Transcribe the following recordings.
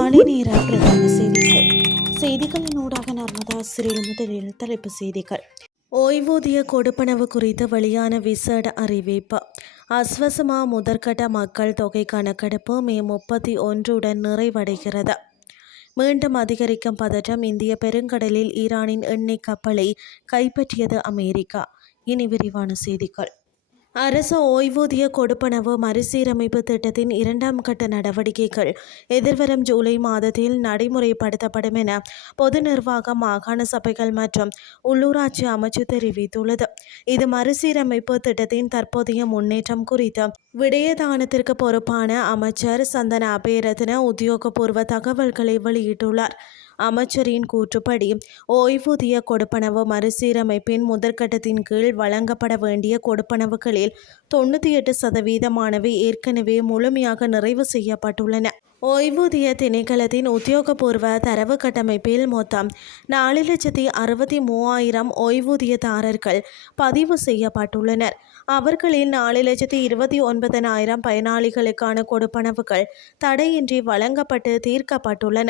காலை நேர பிரதான செய்திகளின் ஊடாக நர்மதா சிறில் முதலில் தலைப்பு செய்திகள். ஓய்வூதிய கொடுப்பனவு குறித்து வெளியான விசேட அறிவிப்பு. அஸ்வசமா முதற்கட்ட மக்கள் தொகை கணக்கெடுப்பு மே 31 நிறைவடைகிறது. மீண்டும் அதிகரிக்கும் பதற்றம். இந்திய பெருங்கடலில் ஈரானின் எண்ணெய் கப்பலை கைப்பற்றியது அமெரிக்கா. இனி விரிவான செய்திகள். அரசு ஓய்வூதிய கொடுப்பனவு மறுசீரமைப்பு திட்டத்தின் 2ஆம் கட்ட நடவடிக்கைகள் எதிர்வரும் ஜூலை மாதத்தில் நடைமுறைப்படுத்தப்படும் என பொது நிர்வாகம், மாகாண சபைகள் மற்றும் உள்ளூராட்சி அமைச்சு தெரிவித்துள்ளது. இது மறுசீரமைப்பு திட்டத்தின் தற்போதைய முன்னேற்றம் குறித்து விடயதானத்திற்கு பொறுப்பான அமைச்சர் சந்தன அபேரத்ன உத்தியோகபூர்வ தகவல்களை வெளியிட்டுள்ளார். அமைச்சரின் கூற்றுப்படி ஓய்வூதிய கொடுப்பனவு மறுசீரமைப்பின் முதற்கட்டத்தின் கீழ் வழங்கப்பட வேண்டிய கொடுப்பனவுகளில் 98% ஏற்கனவே முழுமையாக நிறைவு செய்யப்பட்டுள்ளன. ஓய்வூதிய திணைக்களத்தின் உத்தியோகபூர்வ தரவு கட்டமைப்பில் மொத்தம் 4,63,000 ஓய்வூதியதாரர்கள் பதிவு செய்யப்பட்டுள்ளனர். அவர்களில் 4,29,000 பயனாளிகளுக்கான கொடுப்பனவுகள் தடையின்றி வழங்கப்பட்டு தீர்க்கப்பட்டுள்ளன.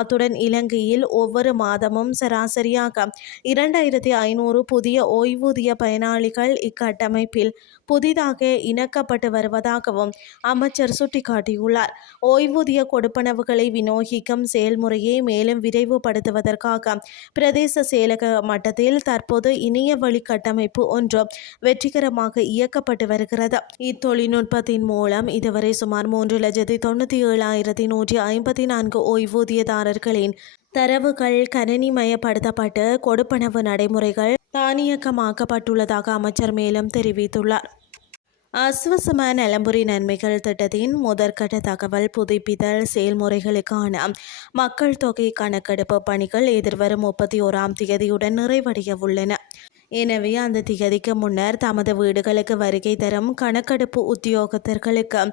அத்துடன் இலங்கையில் ஒவ்வொரு மாதமும் சராசரியாக 2,500 புதிய ஓய்வூதிய பயனாளிகள் இக்கட்டமைப்பில் புதிதாக இணைக்கப்பட்டு வருவதாகவும் அமைச்சர் சுட்டிக்காட்டியுள்ளார். ஓய்வூதிய கொடுப்பனவுகளை விநியோகிக்கும் செயல்முறையை மேலும் விரைவுபடுத்துவதற்காக பிரதேச செயலக மட்டத்தில் தற்போது இணைய வழி கட்டமைப்பு ஒன்று வெற்றிகரமாக இயக்கப்பட்டு வருகிறது. இத்தொழில்நுட்பத்தின் மூலம் இதுவரை சுமார் 3,97,154 ஓய்வூதியதாரர்களின் தரவுகள் கணினிமயப்படுத்தப்பட்டு கொடுப்பனவு நடைமுறைகள் தானியக்கமாக்கப்பட்டுள்ளதாக அமைச்சர் மேலும் தெரிவித்துள்ளார். அஸ்வசம நலம்புரி நன்மைகள் திட்டத்தின் முதற்கட்ட தகவல் புதுப்பித்தல் செயல்முறைகளுக்கான மக்கள் தொகை கணக்கெடுப்பு பணிகள் எதிர்வரும் 31ஆம் தேதியுடன் நிறைவடைய உள்ளன. எனவே அந்த திகதிக்கு முன்னர் தமது வீடுகளுக்கு வருகை தரும் கணக்கெடுப்பு உத்தியோகத்தர்களுக்கு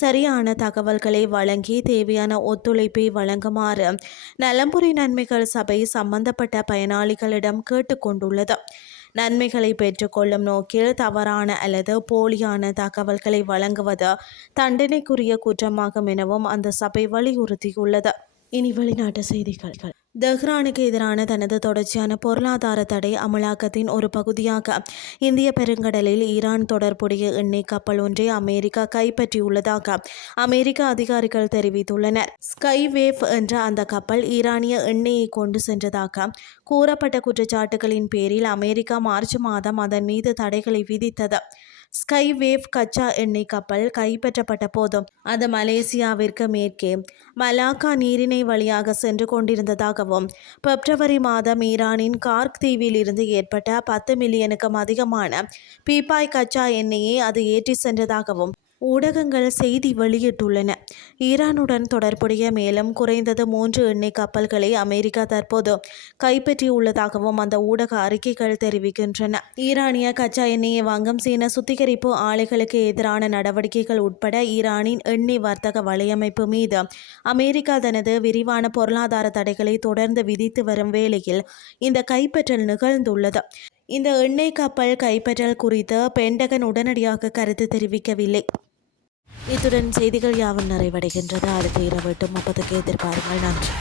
சரியான தகவல்களை வழங்கி தேவையான ஒத்துழைப்பை வழங்குமாறு நலம்புரி நன்மைகள் சபை சம்பந்தப்பட்ட பயனாளிகளிடம் கேட்டுக்கொண்டுள்ளது. நன்மைகளை பெற்றுக்கொள்ளும் நோக்கில் தவறான அல்லது போலியான தகவல்களை வழங்குவது தண்டனைக்குரிய குற்றமாகும் எனவும் அந்த சபை வலியுறுத்தியுள்ளது. இனி வெளிநாட்டு செய்திகள். தெஹ்ரானுக்கு எதிரான தனது தொடர்ச்சியான பொருளாதார தடை அமலாக்கத்தின் ஒரு பகுதியாக இந்திய பெருங்கடலில் ஈரான் தொடர்புடைய எண்ணெய் கப்பல் ஒன்றை அமெரிக்கா கைப்பற்றியுள்ளதாக அமெரிக்க அதிகாரிகள் தெரிவித்துள்ளனர். ஸ்கைவேவ் என்ற அந்த கப்பல் ஈரானிய எண்ணெயை கொண்டு சென்றதாக கூறப்பட்ட குற்றச்சாட்டுகளின் பேரில் அமெரிக்கா மார்ச் மாதம் அதன் மீது தடைகளை விதித்தது. ஸ்கைவேவ் கச்சா எண்ணெய் கப்பல் கைப்பற்றப்பட்ட போதும் அது மலேசியாவிற்கு மேற்கே மலாக்கா நீரிணை வழியாக சென்று கொண்டிருந்ததாகவும் பிப்ரவரி மாதம் ஈரானின் கார்க் தீவில் இருந்து ஏற்பட்ட 10 மில்லியனுக்கும் அதிகமான பீப்பாய் கச்சா எண்ணெயை அது ஏற்றி சென்றதாகவும் ஊடகங்கள் செய்தி வெளியிட்டுள்ளன. ஈரானுடன் தொடர்புடைய மேலும் குறைந்தது 3 எண்ணெய் கப்பல்களை அமெரிக்கா தற்போது கைப்பற்றியுள்ளதாகவும் அந்த ஊடக அறிக்கைகள் தெரிவிக்கின்றன. ஈரானிய கச்சா எண்ணெயை வாங்கும் சீன சுத்திகரிப்பு ஆலைகளுக்கு எதிரான நடவடிக்கைகள் உட்பட ஈரானின் எண்ணெய் வர்த்தக வலையமைப்பு மீது அமெரிக்கா தனது விரிவான பொருளாதார தடைகளை தொடர்ந்து விதித்து வரும் வேளையில் இந்த கைப்பற்றல் நிகழ்ந்துள்ளது. இந்த எண்ணெய் கப்பல் கைப்பற்றல் குறித்து பென்டகன் உடனடியாக கருத்து தெரிவிக்கவில்லை. இத்துடன் செய்திகள் யாவும் நிறைவடைகின்றது. அடுத்த இரவு 8:30 எதிர்பாருங்கள். நன்றி.